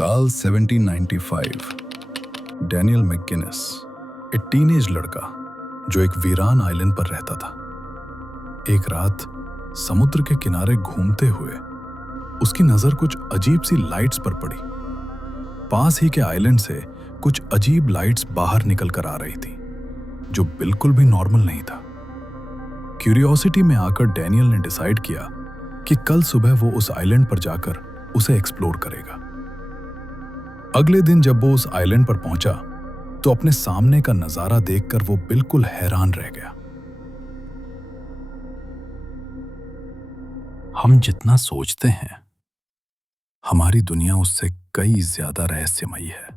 साल 1795 डैनियल मैकगिनेस, एक टीनेज लड़का जो एक वीरान आइलैंड पर रहता था। एक रात समुद्र के किनारे घूमते हुए उसकी नजर कुछ अजीब सी लाइट्स पर पड़ी। पास ही के आइलैंड से कुछ अजीब लाइट्स बाहर निकल कर आ रही थी, जो बिल्कुल भी नॉर्मल नहीं था। क्यूरियोसिटी में आकर डैनियल ने डिसाइड किया कि कल सुबह वो उस आइलैंड पर जाकर उसे एक्सप्लोर करेगा। अगले दिन जब वो उस आइलैंड पर पहुंचा तो अपने सामने का नजारा देखकर वो बिल्कुल हैरान रह गया। हम जितना सोचते हैं, हमारी दुनिया उससे कई ज्यादा रहस्यमयी है।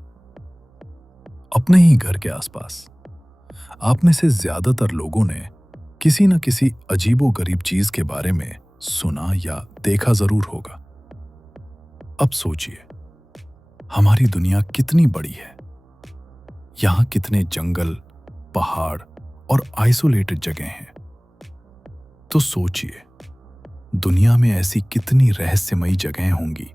अपने ही घर के आसपास आप में से ज्यादातर लोगों ने किसी न किसी अजीबोगरीब चीज के बारे में सुना या देखा जरूर होगा। अब सोचिए, हमारी दुनिया कितनी बड़ी है। यहां कितने जंगल, पहाड़ और आइसोलेटेड जगह हैं। तो सोचिए, दुनिया में ऐसी कितनी रहस्यमयी जगहें होंगी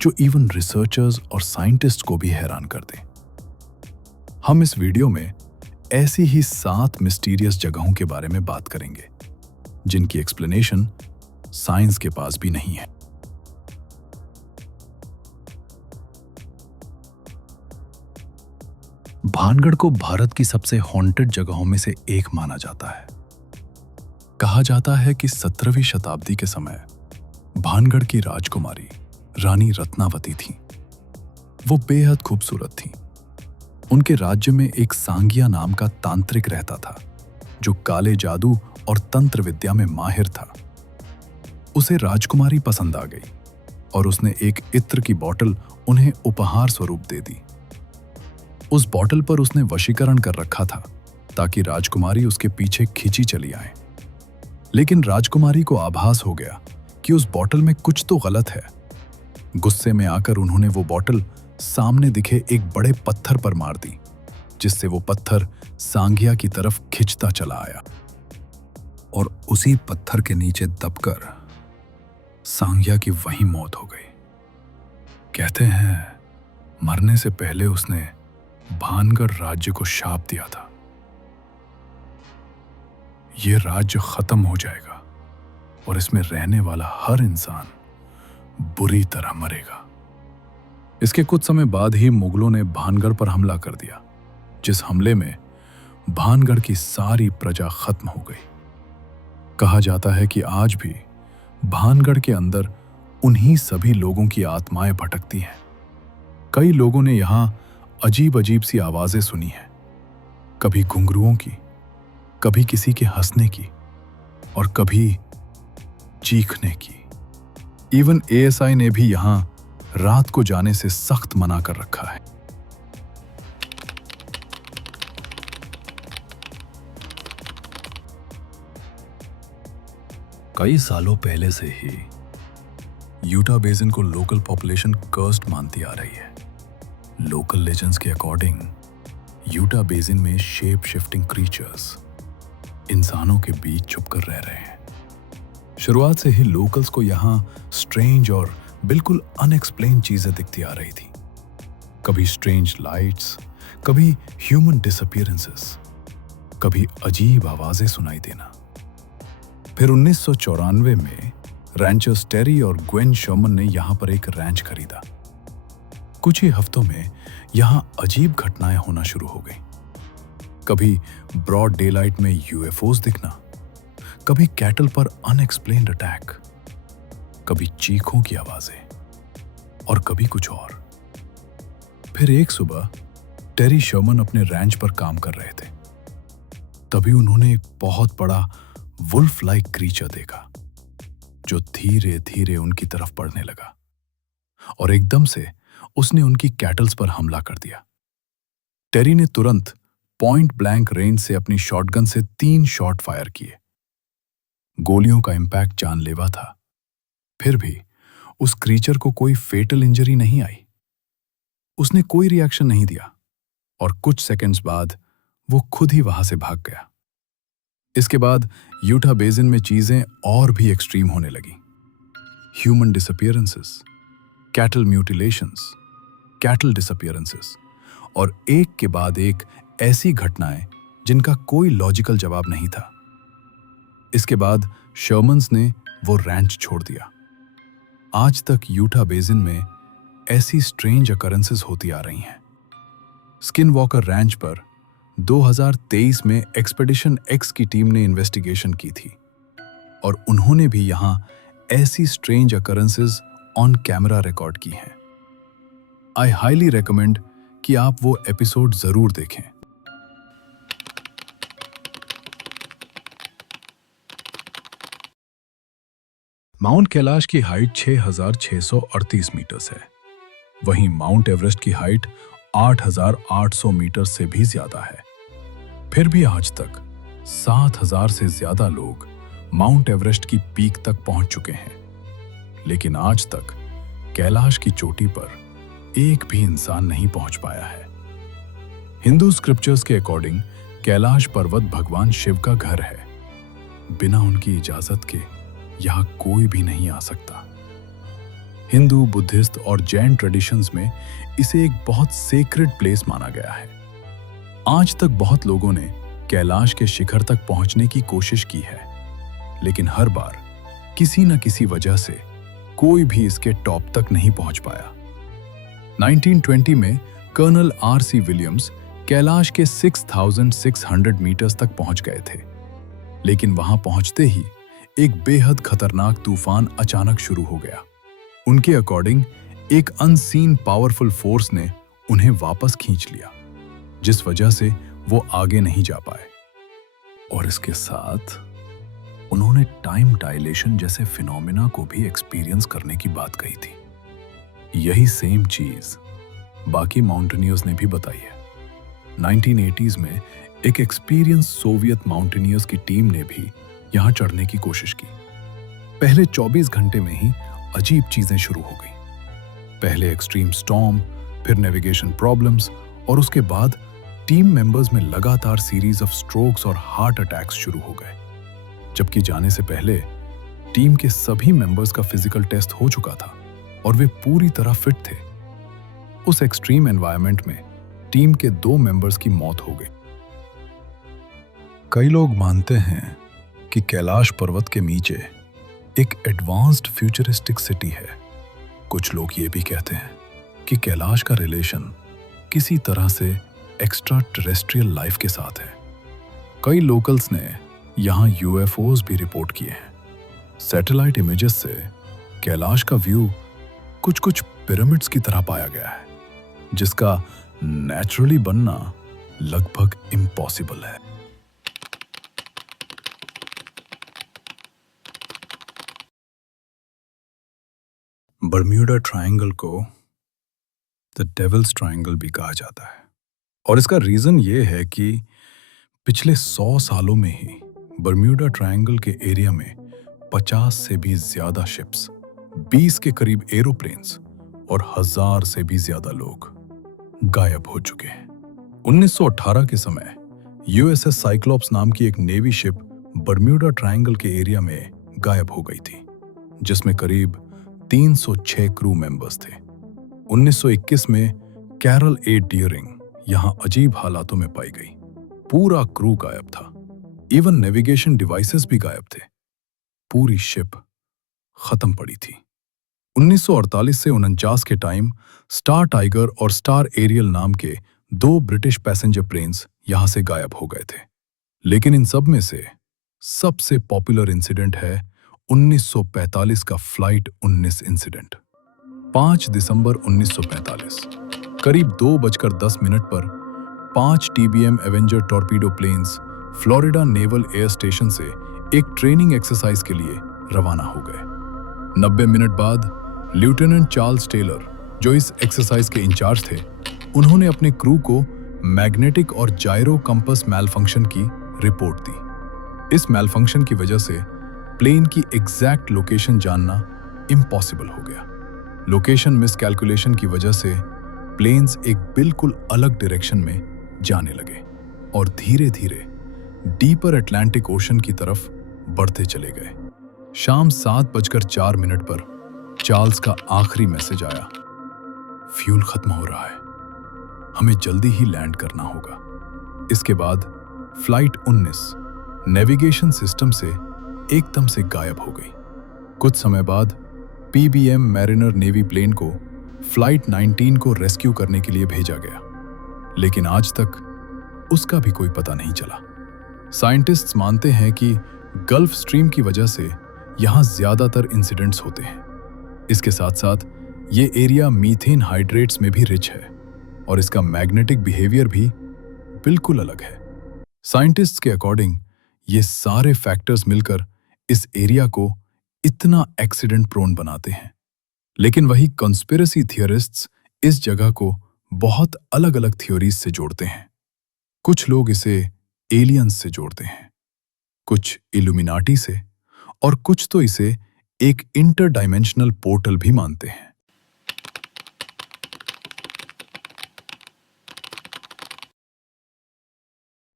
जो इवन रिसर्चर्स और साइंटिस्ट को भी हैरान कर दें। हम इस वीडियो में ऐसी ही 7 मिस्टीरियस जगहों के बारे में बात करेंगे जिनकी एक्सप्लेनेशन साइंस के पास भी नहीं है। भानगढ़ को भारत की सबसे हॉन्टेड जगहों में से एक माना जाता है। कहा जाता है कि 17वीं शताब्दी के समय भानगढ़ की राजकुमारी रानी रत्नावती थी। वो बेहद खूबसूरत थी। उनके राज्य में एक सांगिया नाम का तांत्रिक रहता था जो काले जादू और तंत्र विद्या में माहिर था। उसे राजकुमारी पसंद आ गई और उसने एक इत्र की बोतल उन्हें उपहार स्वरूप दे दी। उस बोतल पर उसने वशीकरण कर रखा था ताकि राजकुमारी उसके पीछे खिंची चली आए। लेकिन राजकुमारी को आभास हो गया कि उस बोतल में कुछ तो गलत है। गुस्से में आकर उन्होंने वो बोतल सामने दिखे एक बड़े पत्थर पर मार दी, जिससे वो पत्थर सांगिया की तरफ खिंचता चला आया और उसी पत्थर के नीचे दबकर सांगिया की वहीं मौत हो गई। कहते हैं मरने से पहले उसने भानगढ़ राज्य को शाप दिया था, यह राज्य खत्म हो जाएगा और इसमें रहने वाला हर इंसान बुरी तरह मरेगा। इसके कुछ समय बाद ही मुगलों ने भानगढ़ पर हमला कर दिया, जिस हमले में भानगढ़ की सारी प्रजा खत्म हो गई। कहा जाता है कि आज भी भानगढ़ के अंदर उन्हीं सभी लोगों की आत्माएं भटकती हैं। कई लोगों ने यहां अजीब अजीब सी आवाजें सुनी हैं, कभी घुंघरुओं की, कभी किसी के हंसने की और कभी चीखने की। इवन एएसआई ने भी यहां रात को जाने से सख्त मना कर रखा है। कई सालों पहले से ही यूटा बेसिन को लोकल पॉपुलेशन कर्स्ड मानती आ रही है। लोकल लेजेंड्स के अकॉर्डिंग यूटा बेसिन में शेप शिफ्टिंग क्रीचर्स इंसानों के बीच छुपकर रह रहे हैं। शुरुआत से ही लोकल्स को यहां स्ट्रेंज और बिल्कुल अनएक्सप्लेन चीजें दिखती आ रही थी। कभी स्ट्रेंज लाइट्स, कभी ह्यूमन डिसअपीयरेंसेस, कभी अजीब आवाजें सुनाई देना। फिर 1994 में रैंचर्स टेरी और ग्वेन शर्मन ने यहां पर एक रैंच खरीदा। कुछ ही हफ्तों में यहां अजीब घटनाएं होना शुरू हो गई। कभी ब्रॉड डेलाइट में यूएफओस दिखना, कभी कैटल पर अनएक्सप्लेन्ड अटैक, कभी चीखों की आवाजें और कभी कुछ और। फिर एक सुबह टेरी शर्मन अपने रैंच पर काम कर रहे थे। तभी उन्होंने एक बहुत बड़ा वुल्फ लाइक क्रीचर देखा जो धीरे धीरे उनकी तरफ बढ़ने लगा और एकदम से उसने उनकी कैटल्स पर हमला कर दिया। टेरी ने तुरंत पॉइंट ब्लैंक रेंज से अपनी शॉटगन से 3 शॉट फायर किए। गोलियों का इंपैक्ट जानलेवा था। फिर भी उस क्रीचर को कोई फेटल इंजरी नहीं आई। उसने कोई रिएक्शन नहीं दिया और कुछ सेकंड्स बाद वो खुद ही वहां से भाग गया। इसके बाद यूटा बेसिन में चीजें और भी एक्सट्रीम होने लगी। Human disappearances, cattle म्यूटिलेशंस cattle disappearances और एक के बाद एक ऐसी घटनाएं जिनका कोई लॉजिकल जवाब नहीं था। इसके बाद शर्मन्स ने वो रैंच छोड़ दिया। आज तक यूटा बेसिन में ऐसी स्ट्रेंज अकरेंसेस होती आ रही हैं। स्किन वॉकर रैंच पर 2023 में एक्सपेडिशन एक्स की टीम ने इन्वेस्टिगेशन की थी और उन्होंने भी यहां ऐसी strange occurrences on camera record की हैं। आई हाईली रेकमेंड कि आप वो एपिसोड जरूर देखें। माउंट कैलाश की हाइट 6,638 मीटर्स है। वहीं माउंट एवरेस्ट की हाइट 8,800 मीटर से भी ज्यादा है। फिर भी आज तक 7,000 से ज्यादा लोग माउंट एवरेस्ट की पीक तक पहुंच चुके हैं, लेकिन आज तक कैलाश की चोटी पर एक भी इंसान नहीं पहुंच पाया है। हिंदू स्क्रिप्चर्स के अकॉर्डिंग कैलाश पर्वत भगवान शिव का घर है। बिना उनकी इजाजत के यहां कोई भी नहीं आ सकता। हिंदू, बुद्धिस्ट और जैन ट्रेडिशंस में इसे एक बहुत सेक्रेड प्लेस माना गया है। आज तक बहुत लोगों ने कैलाश के शिखर तक पहुंचने की कोशिश की है, लेकिन हर बार किसी न किसी वजह से कोई भी इसके टॉप तक नहीं पहुंच पाया। 1920 में कर्नल आर.सी. विलियम्स कैलाश के 6,600 मीटर्स तक पहुंच गए थे, लेकिन वहां पहुंचते ही एक बेहद खतरनाक तूफान अचानक शुरू हो गया। उनके अकॉर्डिंग एक अनसीन पावरफुल फोर्स ने उन्हें वापस खींच लिया, जिस वजह से वो आगे नहीं जा पाए। और इसके साथ उन्होंने टाइम डायलेशन जैसे फिनोमिना को भी एक्सपीरियंस करने की बात कही थी। यही सेम चीज बाकी माउंटेनियर्स ने भी बताई है। 1980s में एक एक्सपीरियंस सोवियत माउंटेनियर्स की टीम ने भी यहां चढ़ने की कोशिश की। पहले 24 घंटे में ही अजीब चीजें शुरू हो गई। पहले एक्सट्रीम स्टॉर्म, फिर नेविगेशन प्रॉब्लम्स और उसके बाद टीम मेंबर्स में लगातार सीरीज ऑफ स्ट्रोक्स और हार्ट अटैक्स शुरू हो गए। जबकि जाने से पहले टीम के सभी मेंबर्स का फिजिकल टेस्ट हो चुका था और वे पूरी तरह फिट थे। उस एक्सट्रीम एनवायरनमेंट में टीम के 2 मेंबर्स की मौत हो गई। कई लोग मानते हैं कि कैलाश पर्वत के नीचे एक एडवांस्ड फ्यूचरिस्टिक सिटी है। कुछ लोग ये भी कहते हैं कि कैलाश का रिलेशन किसी तरह से एक्स्ट्रा टेरेस्ट्रियल लाइफ के साथ है। कई लोकल्स ने यहां यूएफओज भी रिपोर्ट किए हैं। सैटेलाइट इमेजेस से कैलाश का व्यू कुछ पिरामिड्स की तरह पाया गया है, जिसका नेचुरली बनना लगभग इम्पॉसिबल है। बर्म्यूडा ट्रायंगल को द डेविल्स ट्रायंगल भी कहा जाता है, और इसका रीजन ये है कि पिछले 100 सालों में ही बर्म्यूडा ट्रायंगल के एरिया में 50 से भी ज्यादा शिप्स, 20 के करीब एरोप्लेन्स और 1000 से भी ज्यादा लोग गायब हो चुके हैं। 1918 के समय यूएसएस साइक्लोप्स नाम की एक नेवी शिप बर्म्यूडा ट्रायंगल के एरिया में गायब हो गई थी, जिसमें करीब 306 क्रू मेंबर्स थे। 1921 में कैरल ए डियरिंग यहां अजीब हालातों में पाई गई। पूरा क्रू गायब था, इवन नेविगेशन डिवाइसेस भी गायब थे। पूरी शिप खत्म पड़ी थी। 1948 से 49 के टाइम स्टार टाइगर और स्टार एरियल नाम के 2 ब्रिटिश पैसेंजर प्लेन्स यहां से गायब हो गए थे। लेकिन इन सब में से सबसे पॉपुलर इंसिडेंट है 1945 का फ्लाइट 19 इंसिडेंट। 5 दिसंबर 1945 करीब 2:10 पर 5 TBM avenger torpedo planes Florida naval air station से एक ट्रेनिंग एक्सरसाइज के लिए रवाना हो गए। 90 मिनट बाद लेफ्टिनेंट चार्ल्स टेलर, जो इस एक्सरसाइज के इंचार्ज थे, उन्होंने अपने क्रू को मैग्नेटिक और जायरो कंपास मैलफंक्शन की रिपोर्ट दी। इस मैलफंक्शन की वजह से प्लेन की एग्जैक्ट लोकेशन जानना इम्पॉसिबल हो गया। लोकेशन मिसकैलकुलेशन की वजह से प्लेन्स एक बिल्कुल अलग डायरेक्शन में जाने लगे और धीरे धीरे डीपर अटलांटिक ओशन की तरफ बढ़ते चले गए। शाम 7:04 पर चार्ल्स का आखिरी मैसेज आया। फ्यूल खत्म हो रहा है, हमें जल्दी ही लैंड करना होगा। इसके बाद फ्लाइट 19 नेविगेशन सिस्टम से एकदम से गायब हो गई। कुछ समय बाद पीबीएम मैरिनर नेवी प्लेन को फ्लाइट 19 को रेस्क्यू करने के लिए भेजा गया, लेकिन आज तक उसका भी कोई पता नहीं चला। साइंटिस्ट्स मानते हैं कि गल्फ स्ट्रीम की वजह से यहां ज्यादातर इंसिडेंट्स होते हैं। इसके साथ साथ ये एरिया मीथेन हाइड्रेट्स में भी रिच है और इसका मैग्नेटिक बिहेवियर भी बिल्कुल अलग है। साइंटिस्ट्स के अकॉर्डिंग ये सारे फैक्टर्स मिलकर इस एरिया को इतना एक्सीडेंट प्रोन बनाते हैं। लेकिन वही कॉन्स्पिरेसी थियरिस्ट्स इस जगह को बहुत अलग अलग थ्योरीज से जोड़ते हैं। कुछ लोग इसे एलियंस से जोड़ते हैं, कुछ इल्यूमिनाटी से, और कुछ तो इसे एक इंटरडाइमेंशनल पोर्टल भी मानते हैं।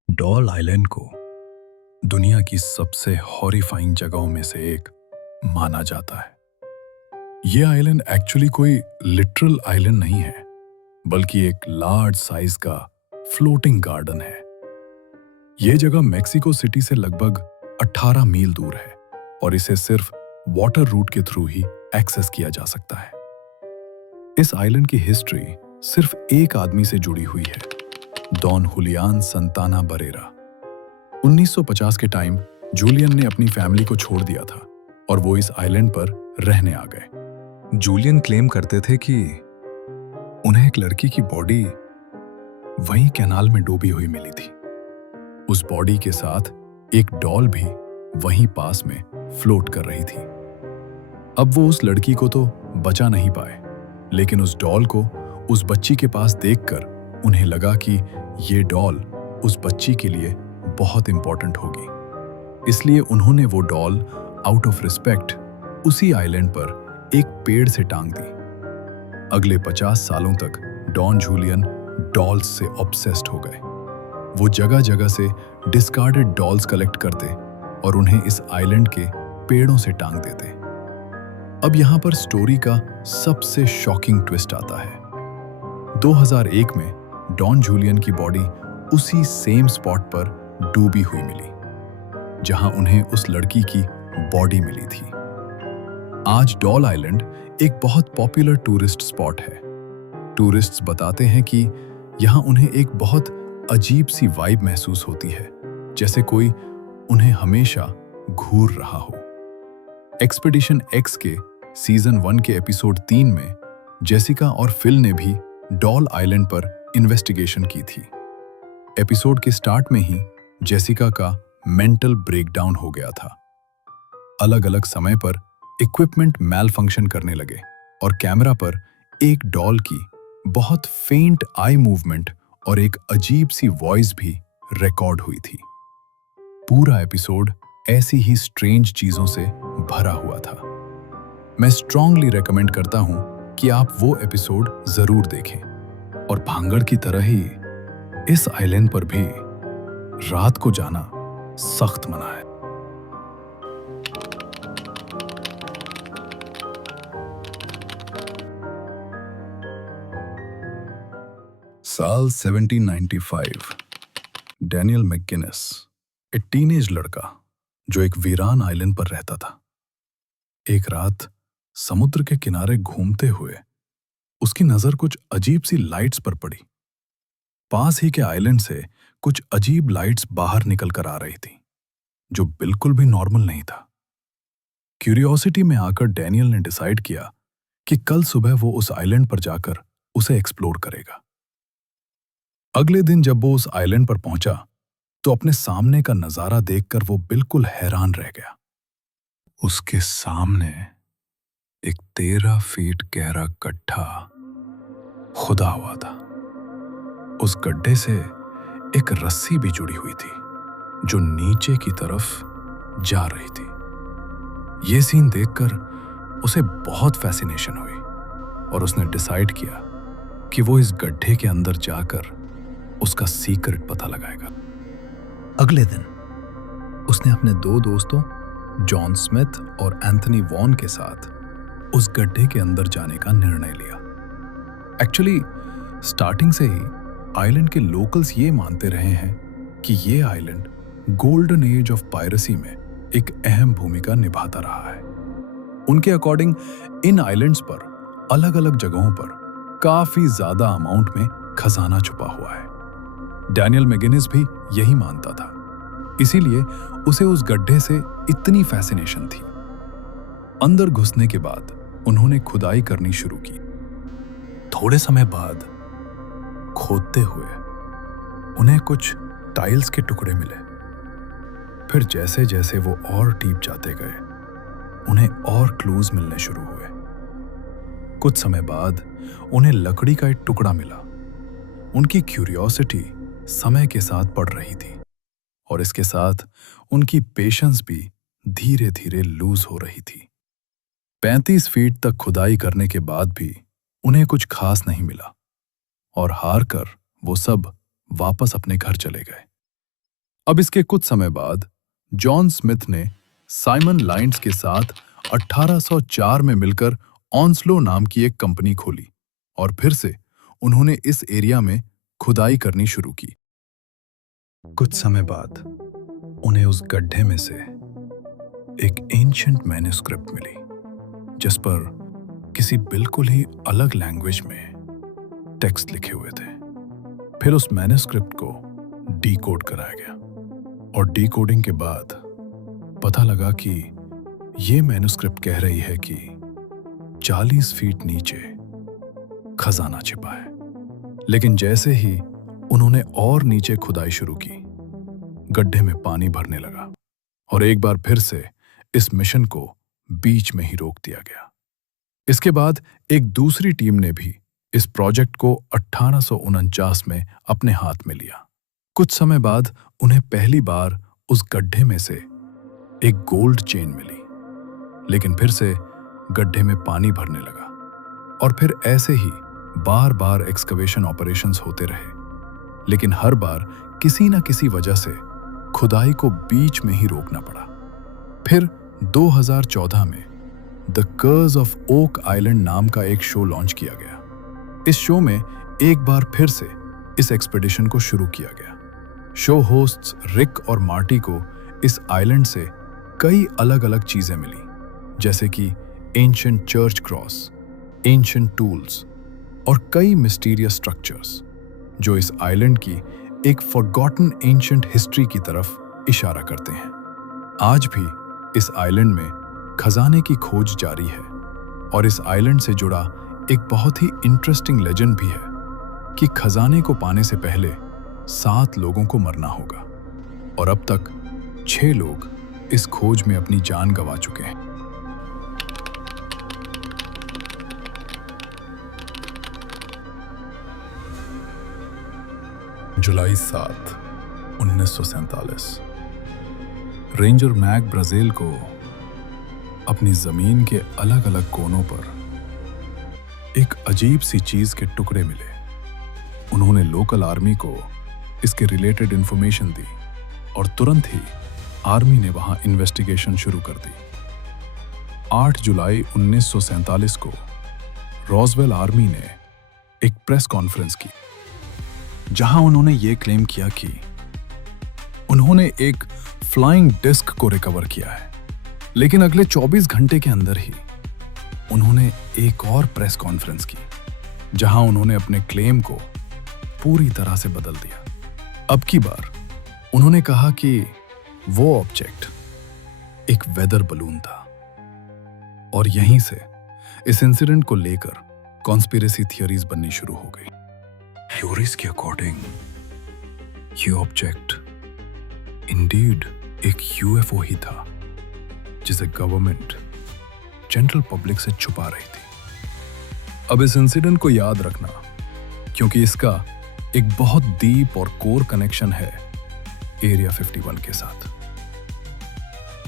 डॉल आइलैंड को दुनिया की सबसे हॉरिफाइंग जगहों में से एक माना जाता है। यह आइलैंड एक्चुअली कोई लिटरल आइलैंड नहीं है, बल्कि एक लार्ज साइज का फ्लोटिंग गार्डन है। यह जगह मेक्सिको सिटी से लगभग 18 मील दूर है और इसे सिर्फ वाटर रूट के थ्रू ही एक्सेस किया जा सकता है। इस आइलैंड की हिस्ट्री सिर्फ एक आदमी से जुड़ी हुई है, डॉन हुलियान संताना बरेरा। 1950 के टाइम जूलियन ने अपनी फैमिली को छोड़ दिया था और वो इस आइलैंड पर रहने आ गए। जूलियन क्लेम करते थे कि उन्हें एक लड़की की बॉडी वहीं कैनाल में डूबी हुई मिली थी। उस बॉडी के साथ एक डॉल भी वहीं पास में फ्लोट कर रही थी। अब वो उस लड़की को तो बचा नहीं पाए, लेकिन उस डॉल को उस बच्ची के पास देखकर उन्हें लगा कि ये डॉल उस बच्ची के लिए बहुत इंपॉर्टेंट होगी। इसलिए उन्होंने वो डॉल आउट ऑफ रिस्पेक्ट उसी आइलैंड पर एक पेड़ से टांग दी। अगले 50 सालों तक डॉन जूलियन डॉल्स से ऑब्सेस्ड हो गए। वो जगह जगह से डिस्कार्डेड डॉल्स कलेक्ट करते और उन्हें इस आइलैंड के पेड़ों से टांग देते। अब यहां पर स्टोरी का सबसे शॉकिंग ट्विस्ट आता है। 2001 में डॉन जूलियन की बॉडी उसी सेम स्पॉट पर डूबी हुई मिली जहां उन्हें उस लड़की की बॉडी मिली थी। आज डॉल आइलैंड एक बहुत पॉपुलर टूरिस्ट स्पॉट है। टूरिस्ट्स बताते हैं कि यहां उन्हें एक बहुत अजीब सी वाइब महसूस होती है, जैसे कोई उन्हें हमेशा घूर रहा हो। एक्सपीडिशन एक्स के सीजन 1 के एपिसोड 3 में जेसिका और फिल ने भी डॉल आइलैंड पर इन्वेस्टिगेशन की थी। एपिसोड के स्टार्ट में ही जेसिका का मेंटल ब्रेकडाउन हो गया था। अलग अलग समय पर इक्विपमेंट मैल फंक्शन करने लगे और कैमरा पर एक डॉल की बहुत फेंट आई मूवमेंट और एक अजीब सी वॉइस भी रिकॉर्ड हुई थी। पूरा एपिसोड ऐसी ही स्ट्रेंज चीजों से भरा हुआ था। मैं स्ट्रांगली रेकमेंड करता हूं कि आप वो एपिसोड जरूर देखें। और भांगड़ की तरह ही इस आइलैंड पर भी रात को जाना सख्त मना है। साल 1795 डैनियल मैकगिनेस, एक टीनेज लड़का जो एक वीरान आइलैंड पर रहता था, एक रात समुद्र के किनारे घूमते हुए उसकी नजर कुछ अजीब सी लाइट्स पर पड़ी। पास ही के आइलैंड से कुछ अजीब लाइट्स बाहर निकल कर आ रही थी, जो बिल्कुल भी नॉर्मल नहीं था। क्यूरियोसिटी में आकर डैनियल ने डिसाइड किया कि कल सुबह वो उस आइलैंड पर जाकर उसे एक्सप्लोर करेगा। अगले दिन जब वो उस आइलैंड पर पहुंचा तो अपने सामने का नजारा देखकर वो बिल्कुल हैरान रह गया। उसके सामने एक 13 फीट गहरा गड्ढा खुदा हुआ था। उस गड्ढे से एक रस्सी भी जुड़ी हुई थी जो नीचे की तरफ जा रही थी। ये सीन देखकर उसे बहुत फैसिनेशन हुई और उसने डिसाइड किया कि वो इस गड्ढे के अंदर जाकर उसका सीक्रेट पता लगाएगा। अगले दिन उसने अपने 2 दोस्तों जॉन स्मिथ और एंथनी वॉन के साथ उस गड्ढे के अंदर जाने का निर्णय लिया। एक्चुअली स्टार्टिंग से ही आइलैंड के लोकल्स ये मानते रहे हैं कि ये island golden age of piracy में एक अहम भूमिका निभाता रहा है। उनके अकॉर्डिंग इन आइलैंड्स पर अलग अलग जगहों पर काफी ज्यादा अमाउंट में खजाना छुपा हुआ है। डैनियल मैगिनिस भी यही मानता था, इसीलिए उसे उस गड्ढे से इतनी फैसिनेशन थी। अंदर घुसने के बाद उन्होंने खुदाई करनी शुरू की। थोड़े समय बाद खोदते हुए उन्हें कुछ टाइल्स के टुकड़े मिले। फिर जैसे जैसे वो और डीप जाते गए उन्हें और क्लूज मिलने शुरू हुए। कुछ समय बाद उन्हें लकड़ी का एक टुकड़ा मिला। उनकी क्यूरियोसिटी समय के साथ बढ़ रही थी और इसके साथ उनकी पेशेंस भी धीरे धीरे लूज हो रही थी। 35 फीट तक खुदाई करने के बाद भी उन्हें कुछ खास नहीं मिला और हार कर वो सब वापस अपने घर चले गए। अब इसके कुछ समय बाद जॉन स्मिथ ने साइमन लाइंड्स के साथ 1804 में मिलकर ऑन्स्लो नाम की एक कंपनी खोली और फिर से उन्होंने इस एरिया में खुदाई करनी शुरू की। कुछ समय बाद उन्हें उस गड्ढे में से एक एंशिएंट मैन्युस्क्रिप्ट मिली जिस पर किसी बिल्कुल ही अलग लैंग्वेज में टेक्स्ट लिखे हुए थे। फिर उस मैन्युस्क्रिप्ट को डीकोड कराया गया और डीकोडिंग के बाद पता लगा कि ये मैन्युस्क्रिप्ट कह रही है कि 40 फीट नीचे खजाना छिपा है। लेकिन जैसे ही उन्होंने और नीचे खुदाई शुरू की, गड्ढे में पानी भरने लगा और एक बार फिर से इस मिशन को बीच में ही रोक दिया गया। इसके बाद एक दूसरी टीम ने भी इस प्रोजेक्ट को 1849 में अपने हाथ में लिया। कुछ समय बाद उन्हें पहली बार उस गड्ढे में से एक गोल्ड चेन मिली, लेकिन फिर से गड्ढे में पानी भरने लगा और फिर ऐसे ही बार बार एक्सकवेशन ऑपरेशंस होते रहे, लेकिन हर बार किसी न किसी वजह से खुदाई को बीच में ही रोकना पड़ा। फिर 2014 में the curse of Oak Island नाम का एक शो लॉन्च किया गया। इस शो में एक बार फिर से इस एक्सपेडिशन को शुरू किया गया। शो होस्ट्स रिक और मार्टी को इस आइलैंड से कई अलग अलग चीजें मिली, जैसे कि ancient church cross, ancient tools और कई मिस्टीरियस स्ट्रक्चर्स जो इस आइलैंड की एक फॉरगॉटन एंशिएंट हिस्ट्री की तरफ इशारा करते हैं। आज भी इस आइलैंड में खजाने की खोज जारी है और इस आइलैंड से जुड़ा एक बहुत ही इंटरेस्टिंग लेजेंड भी है कि खजाने को पाने से पहले 7 लोगों को मरना होगा और अब तक 6 लोग इस खोज में अपनी जान गंवा चुके हैं। जुलाई 7, 1947 रेंजर मैक ब्राजील को अपनी जमीन के अलग अलग कोनों पर एक अजीब सी चीज के टुकड़े मिले। उन्होंने लोकल आर्मी को इसके रिलेटेड इंफॉर्मेशन दी और तुरंत ही आर्मी ने वहां इन्वेस्टिगेशन शुरू कर दी। 8 जुलाई 1947 को रॉसवेल आर्मी ने एक प्रेस कॉन्फ्रेंस की जहां उन्होंने ये क्लेम किया कि उन्होंने एक फ्लाइंग डिस्क को रिकवर किया है। लेकिन अगले 24 घंटे के अंदर ही उन्होंने एक और प्रेस कॉन्फ्रेंस की जहां उन्होंने अपने क्लेम को पूरी तरह से बदल दिया। अब की बार उन्होंने कहा कि वो ऑब्जेक्ट एक वेदर बलून था और यहीं से इस इंसिडेंट को लेकर कॉन्स्पिरेसी थियरीज बननी शुरू हो गई। थ्योरीज के अकॉर्डिंग ये ऑब्जेक्ट इंडीड एक यूएफओ ही था जिसे गवर्नमेंट जनरल पब्लिक से छुपा रही थी। अब इस इंसिडेंट को याद रखना क्योंकि इसका एक बहुत डीप और कोर कनेक्शन है एरिया 51 के साथ।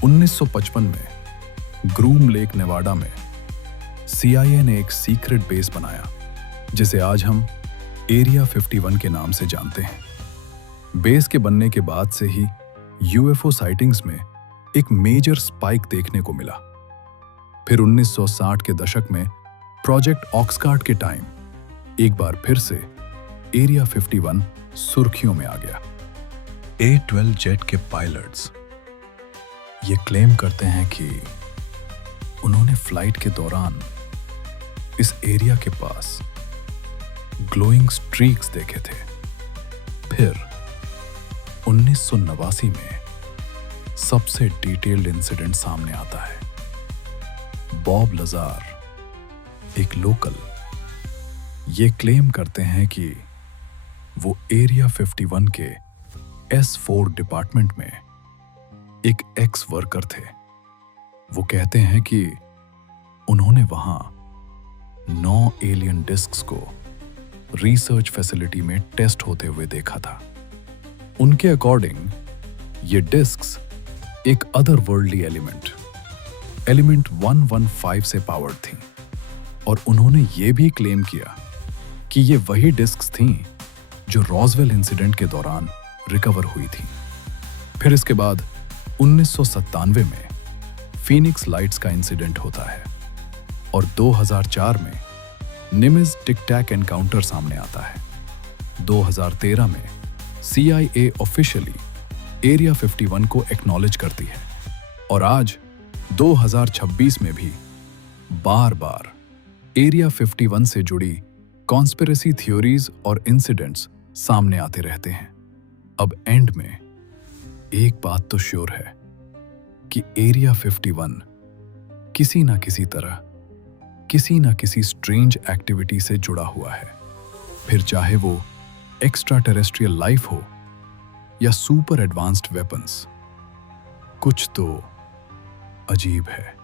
1955 में ग्रूम लेक नेवाडा में CIA ने एक सीक्रेट बेस बनाया जिसे आज हम एरिया 51 के नाम से जानते हैं। बेस के बनने के बाद से ही यूएफओ साइटिंग्स में एक मेजर स्पाइक देखने को मिला। फिर 1960 के दशक में प्रोजेक्ट ऑक्सगार्ड के टाइम एक बार फिर से एरिया 51 सुर्खियों में आ गया। A-12 जेट के पायलट्स ये क्लेम करते हैं कि उन्होंने फ्लाइट के दौरान इस एरिया के पास ग्लोइंग स्ट्रीक्स देखे थे। फिर 1989 में सबसे डिटेल्ड इंसिडेंट सामने आता है। बॉब लजार एक लोकल ये क्लेम करते हैं कि वो एरिया 51 के S4 डिपार्टमेंट में एक एक्स वर्कर थे। वो कहते हैं कि उन्होंने वहां 9 एलियन डिस्क्स को रिसर्च फैसिलिटी में टेस्ट होते हुए देखा था। उनके अकॉर्डिंग ये डिस्क्स एक अदर वर्ल्डली एलिमेंट 115 से पावर्ड थी और उन्होंने ये भी क्लेम किया कि ये वही डिस्क्स थीं जो रॉसवेल इंसिडेंट के दौरान रिकवर हुई थी। फिर इसके बाद 1997 में फीनिक्स लाइट्स का इंसिडेंट होता है और 2004 में निमिज टिक टैक एनकाउंटर सामने आता है। 2013 में CIA ऑफिशियली एरिया 51 को एक्नॉलेज करती है और आज 2026 में भी बार बार एरिया 51 से जुड़ी कॉन्स्पिरेसी थ्योरीज और इंसिडेंट्स सामने आते रहते हैं। अब एंड में एक बात तो श्योर है कि एरिया 51 किसी ना किसी तरह किसी ना किसी स्ट्रेंज एक्टिविटी से जुड़ा हुआ है, फिर चाहे वो एक्स्ट्रा टेरेस्ट्रियल लाइफ हो या सुपर एडवांस्ड वेपन्स। कुछ तो अजीब है।